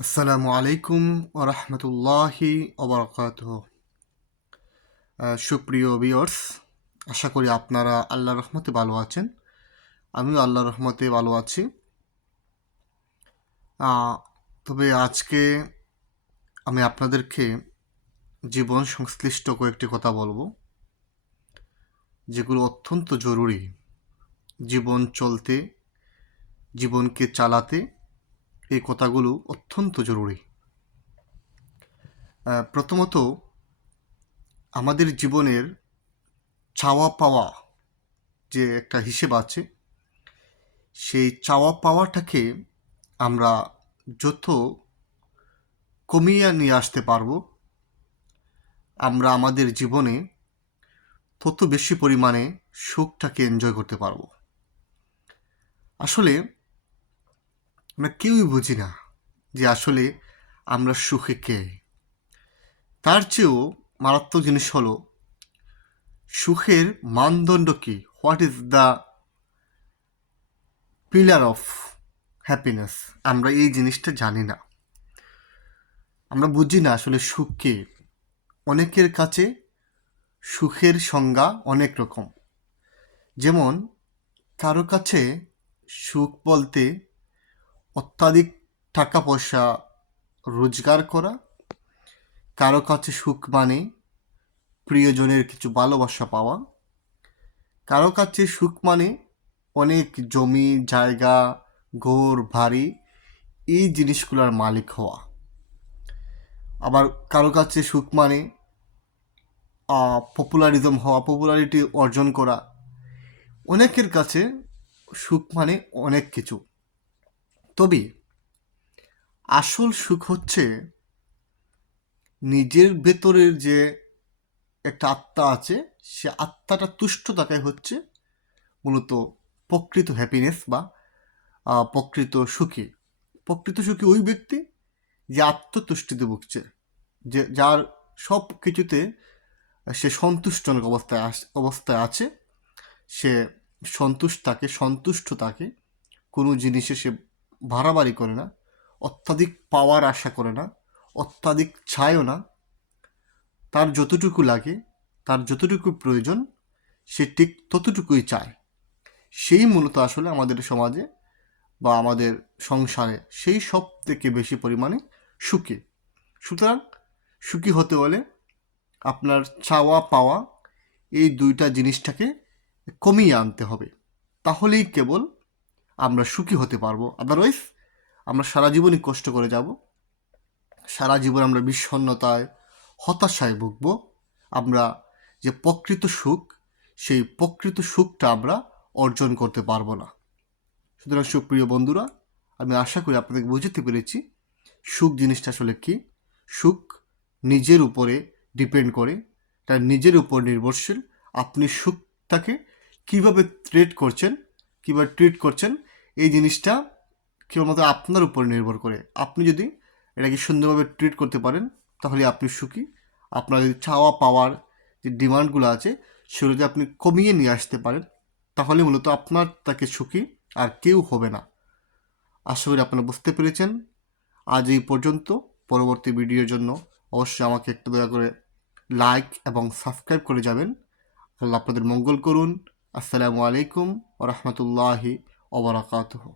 আসসালামু আলাইকুম ওরহমতুল্লাহি ওবরাকাতুহ। সুপ্রিয় ভিউয়ার্স, আশা করি আপনারা আল্লাহর রহমতে ভালো আছেন। আমিও আল্লাহর রহমতে ভালো আছি। তবে আজকে আমি আপনাদেরকে জীবন সংশ্লিষ্ট কয়েকটি কথা বলবো, যেগুলো অত্যন্ত জরুরি জীবন চলতে, জীবনকে চালাতে। এই কথাগুলো অত্যন্ত জরুরি। প্রথমত, আমাদের জীবনের চাওয়া পাওয়া যে একটা হিসেব আছে, সেই চাওয়া পাওয়াটাকে আমরা যত কমিয়ে নিয়ে আসতে পারবো, আমরা আমাদের জীবনে তত বেশি পরিমাণে সুখটাকে এনজয় করতে পারবো। আসলে আমরা কেউই বুঝি না যে আসলে আমরা সুখে কে। তার চেয়েও মারাত্মক জিনিস হলো সুখের মানদণ্ড কি, what is the pillar of happiness. আমরা এই জিনিসটা জানি না, আমরা বুঝি না আসলে সুখ কে। অনেকের কাছে সুখের সংজ্ঞা অনেক রকম। যেমন কারো কাছে সুখ বলতে অত্যাধিক টাকা পয়সা রোজগার করা, কারো কাছে সুখ মানে প্রিয়জনের কিছু ভালোবাসা পাওয়া, কারো কাছে সুখ মানে অনেক জমি জায়গা, ঘর বাড়ি, এই জিনিসগুলোর মালিক হওয়া। আবার কারো কাছে সুখ মানে পপুলারিজম হওয়া, পপুলারিটি অর্জন করা। অনেকের কাছে সুখ মানে অনেক কিছু। তবে আসল সুখ হচ্ছে নিজের ভেতরের যে একটা আত্মা আছে, সে আত্মাটা তুষ্ট থাকাই হচ্ছে মূলত প্রকৃত হ্যাপিনেস বা প্রকৃত সুখী। প্রকৃত সুখী ওই ব্যক্তি যে আত্মতুষ্টিতে ভুগছে, যে যার সব কিছুতে সে সন্তুষ্টজনক অবস্থায় আছে, সে সন্তুষ্ট থাকে, কোনো জিনিসে সে বাড়াবাড়ি করে না, অত্যাধিক পাওয়ার আশা করে না, অত্যাধিক চায়ও না। তার যতটুকু লাগে, তার যতটুকু প্রয়োজন, সে ঠিক ততটুকুই চায়। সেই মূলত আসলে আমাদের সমাজে বা আমাদের সংসারে সেই সব থেকে বেশি পরিমাণে সুখী। সুতরাং সুখী হতে হলে আপনার চাওয়া পাওয়া এই দুইটা জিনিসটাকে কমিয়ে আনতে হবে। তাহলেই কেবল আমরা সুখী হতে পারবো। আদারওয়াইজ আমরা সারা জীবনই কষ্ট করে যাব, সারা জীবন আমরা বিষণ্ণতায়, হতাশায় ভুগব। আমরা যে প্রকৃত সুখ, সেই প্রকৃত সুখটা আমরা অর্জন করতে পারবো না। সুতরাং সুপ্রিয় বন্ধুরা, আমি আশা করি আপনাদেরকে বুঝতে পেরেছি সুখ জিনিসটা আসলে কি। সুখ নিজের উপরে ডিপেন্ড করে, তার নিজের উপর নির্ভরশীল। আপনি সুখটাকে কীভাবে ট্রিট করছেন, এই জিনিসটা কেবলমাত্র আপনার উপর নির্ভর করে। আপনি যদি এটাকে সুন্দরভাবে ট্রিট করতে পারেন, তাহলে আপনি সুখী। আপনার যদি চাওয়া পাওয়ার যে ডিমান্ডগুলো আছে, সেগুলো যদি আপনি কমিয়ে নিয়ে আসতে পারেন, তাহলে মূলত আপনার তাকে সুখী আর কেউ হবে না। আশা করি আপনারা বুঝতে পেরেছেন। আজ এই পর্যন্ত। পরবর্তী ভিডিওর জন্য অবশ্যই আমাকে একটু দয়া করে লাইক এবং সাবস্ক্রাইব করে যাবেন। আল্লাহ আপনাদের মঙ্গল করুন। আসসালামু আলাইকুম ওয়া রাহমাতুল্লাহি ওয়া বারাকাতুহু।